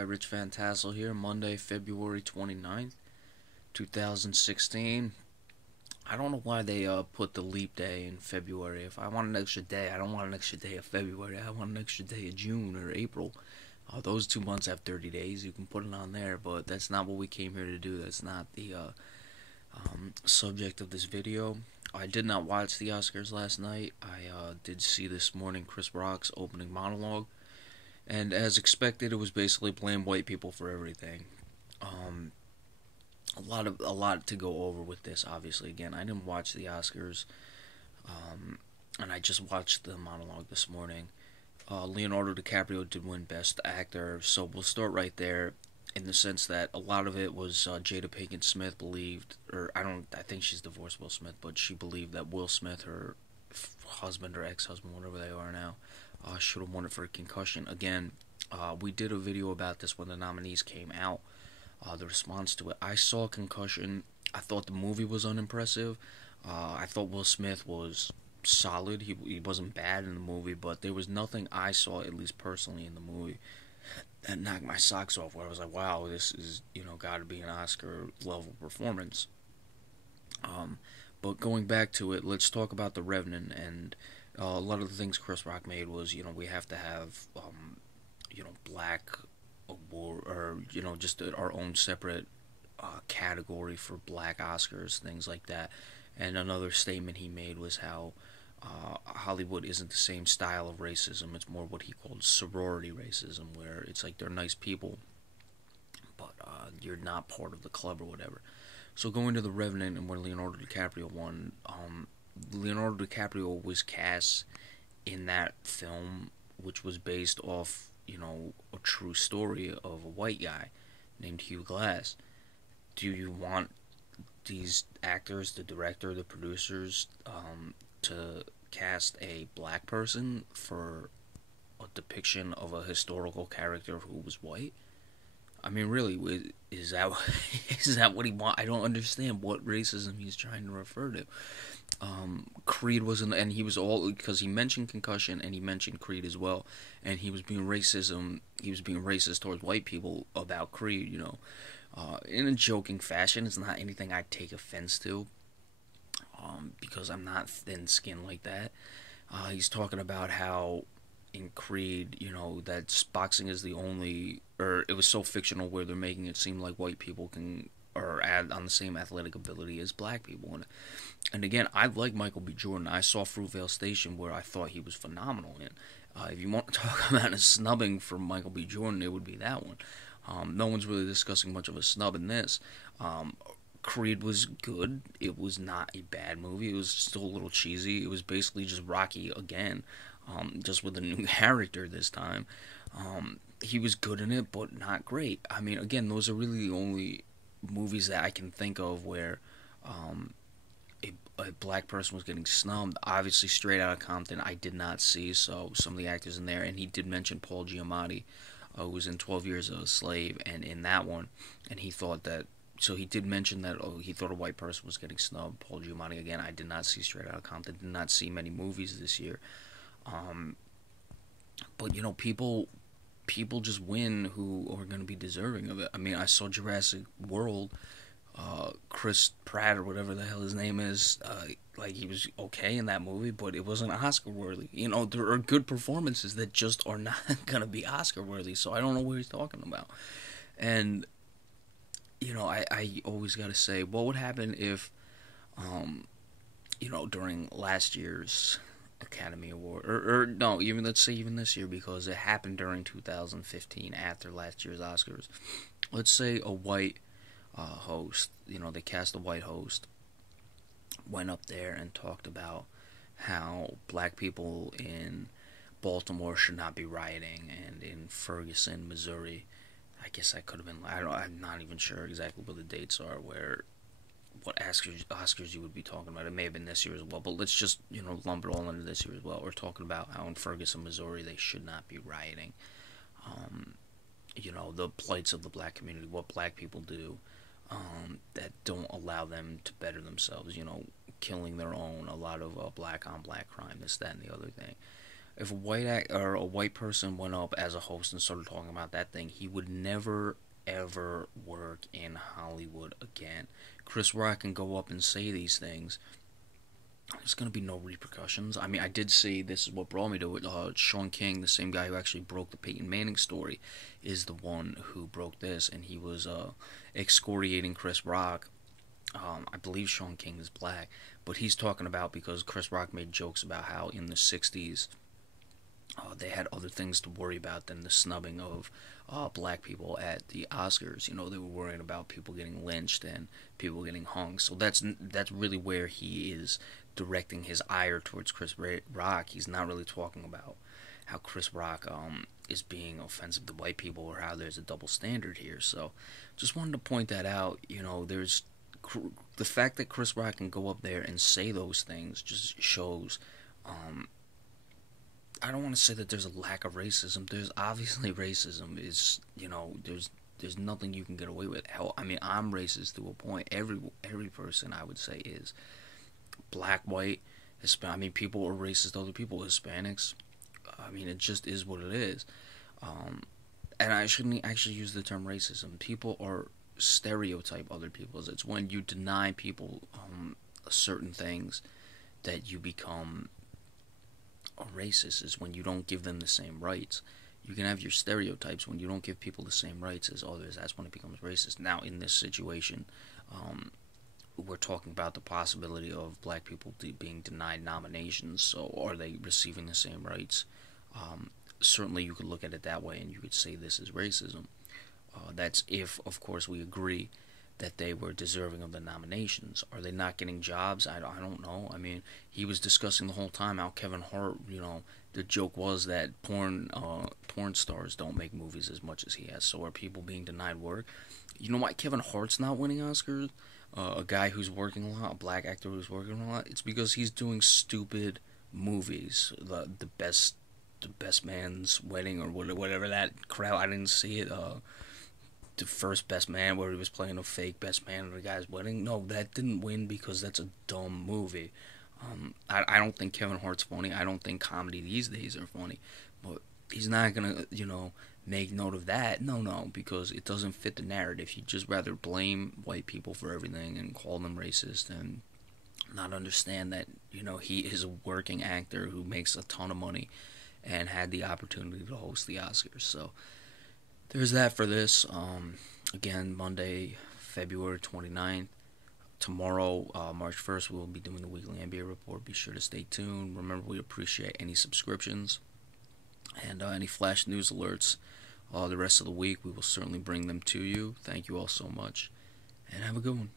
Rich Van Tassel here, Monday, February 29th, 2016. I don't know why they put the leap day in February. If I want an extra day, I don't want an extra day of February. I want an extra day of June or April. Those 2 months have 30 days. You can put it on there, but that's not what we came here to do. That's not the subject of this video. I did not watch the Oscars last night. I did see this morning Chris Rock's opening monologue. And as expected, it was basically blame white people for everything. Um, a lot to go over with this. Obviously, again, I didn't watch the Oscars, and I just watched the monologue this morning. Leonardo DiCaprio did win Best Actor, so we'll start right there. In the sense that a lot of it was Jada Pinkett Smith believed, or I think she's divorced Will Smith, but she believed that Will Smith, her husband or ex-husband, whatever they are now, should have won it for a concussion. Again, we did a video about this when the nominees came out. The response to it, I saw Concussion. I thought the movie was unimpressive. I thought Will Smith was solid. He wasn't bad in the movie, but there was nothing I saw, at least personally, in the movie that knocked my socks off. Where I was like, wow, this is got to be an Oscar level performance. But going back to it, let's talk about The Revenant. And a lot of the things Chris Rock made was, we have to have, black award, or just our own separate category for black Oscars, things like that. And another statement he made was how Hollywood isn't the same style of racism. It's more what he called sorority racism, where it's like they're nice people, but you're not part of the club or whatever. So going to The Revenant and where Leonardo DiCaprio won, Leonardo DiCaprio was cast in that film, which was based off, a true story of a white guy named Hugh Glass. Do you want these actors, the director, the producers, to cast a black person for a depiction of a historical character who was white? I mean, really, is that is that what he want? I don't understand what racism he's trying to refer to. Creed wasn't, and he was all because he mentioned Concussion and he mentioned Creed as well, and he was being racism. He was being racist towards white people about Creed, in a joking fashion. It's not anything I take offense to, because I'm not thin-skinned like that. He's talking about how in Creed, that boxing is the only, or it was so fictional where they're making it seem like white people can, or add on the same athletic ability as black people. And again, I like Michael B. Jordan. I saw Fruitvale Station, where I thought he was phenomenal in. If you want to talk about a snubbing for Michael B. Jordan, it would be that one. No one's really discussing much of a snub in this. Creed was good. It was not a bad movie. It was still a little cheesy. It was basically just Rocky again, just with a new character this time. He was good in it, but not great. I mean, again, those are really the only movies that I can think of where a black person was getting snubbed. Obviously, Straight Outta Compton, I did not see, so some of the actors in there, and he did mention Paul Giamatti, who was in 12 Years a Slave, and in that one, and he thought that, so he did mention that, he thought a white person was getting snubbed. Paul Giamatti, again, I did not see Straight Outta Compton, did not see many movies this year. But, people just win who are going to be deserving of it. I mean, I saw Jurassic World, Chris Pratt or whatever the hell his name is, he was okay in that movie, but it wasn't Oscar worthy. There are good performances that just are not gonna be Oscar worthy. So I don't know what he's talking about. And I always gotta say, what would happen if, during last year's Academy Award, or no, even let's say even this year, because it happened during 2015 after last year's Oscars. Let's say a white host, they cast a white host, went up there and talked about how black people in Baltimore should not be rioting, and in Ferguson, Missouri, I guess I could have been, I'm not even sure exactly what the dates are, what Oscars you would be talking about. It may have been this year as well, but let's just, lump it all into this year as well. We're talking about how in Ferguson, Missouri, they should not be rioting. The plights of the black community, what black people do, that don't allow them to better themselves, killing their own, a lot of black on black crime, this, that, and the other thing. if a white act or a white person went up as a host and started talking about that thing, he would never ever work in Hollywood again. Chris Rock can go up and say these things. There's gonna be no repercussions. I mean, I did see, this is what brought me to it. Sean King, the same guy who actually broke the Peyton Manning story, is the one who broke this, and he was excoriating Chris Rock. I believe Sean King is black, but he's talking about, because Chris Rock made jokes about how in the '60s they had other things to worry about than the snubbing of black people at the Oscars. You know, they were worrying about people getting lynched and people getting hung. So that's really where he is directing his ire towards Chris Rock. He's not really talking about how Chris Rock is being offensive to white people or how there's a double standard here. So just wanted to point that out. You know, there's the fact that Chris Rock can go up there and say those things just shows. I don't want to say that there's a lack of racism. There's obviously racism. Is, you know, there's nothing you can get away with. Hell, I mean, I'm racist to a point. Every person, I would say, is black, white, Hispanic. I mean, people are racist to other people. Hispanics. I mean, it just is what it is. Um, and I shouldn't actually use the term racism. People are stereotype other people. It's when you deny people certain things that you become a racist. Is when you don't give them the same rights. You can have your stereotypes. When you don't give people the same rights as others, that's when it becomes racist. Now, in this situation, we're talking about the possibility of black people being denied nominations. So, are they receiving the same rights? Certainly, you could look at it that way, and you could say this is racism. That's if, of course, we agree that they were deserving of the nominations. Are they not getting jobs? I don't know. I mean, he was discussing the whole time how Kevin Hart, you know, the joke was that porn stars don't make movies as much as he has. So are people being denied work? You know why Kevin Hart's not winning Oscars? A guy who's working a lot, a black actor who's working a lot. It's because he's doing stupid movies. The best man's wedding, or whatever that crowd. I didn't see it. The first best man, where he was playing a fake best man at a guy's wedding. No, that didn't win because that's a dumb movie. I don't think Kevin Hart's funny. I don't think comedy these days are funny. But he's not gonna, make note of that. No, because it doesn't fit the narrative. He'd just rather blame white people for everything and call them racist and not understand that, he is a working actor who makes a ton of money and had the opportunity to host the Oscars. So there's that for this. Again, Monday, February 29th. Tomorrow, March 1st, we will be doing the weekly NBA report. Be sure to stay tuned. Remember, we appreciate any subscriptions and any flash news alerts. The rest of the week, we will certainly bring them to you. Thank you all so much, and have a good one.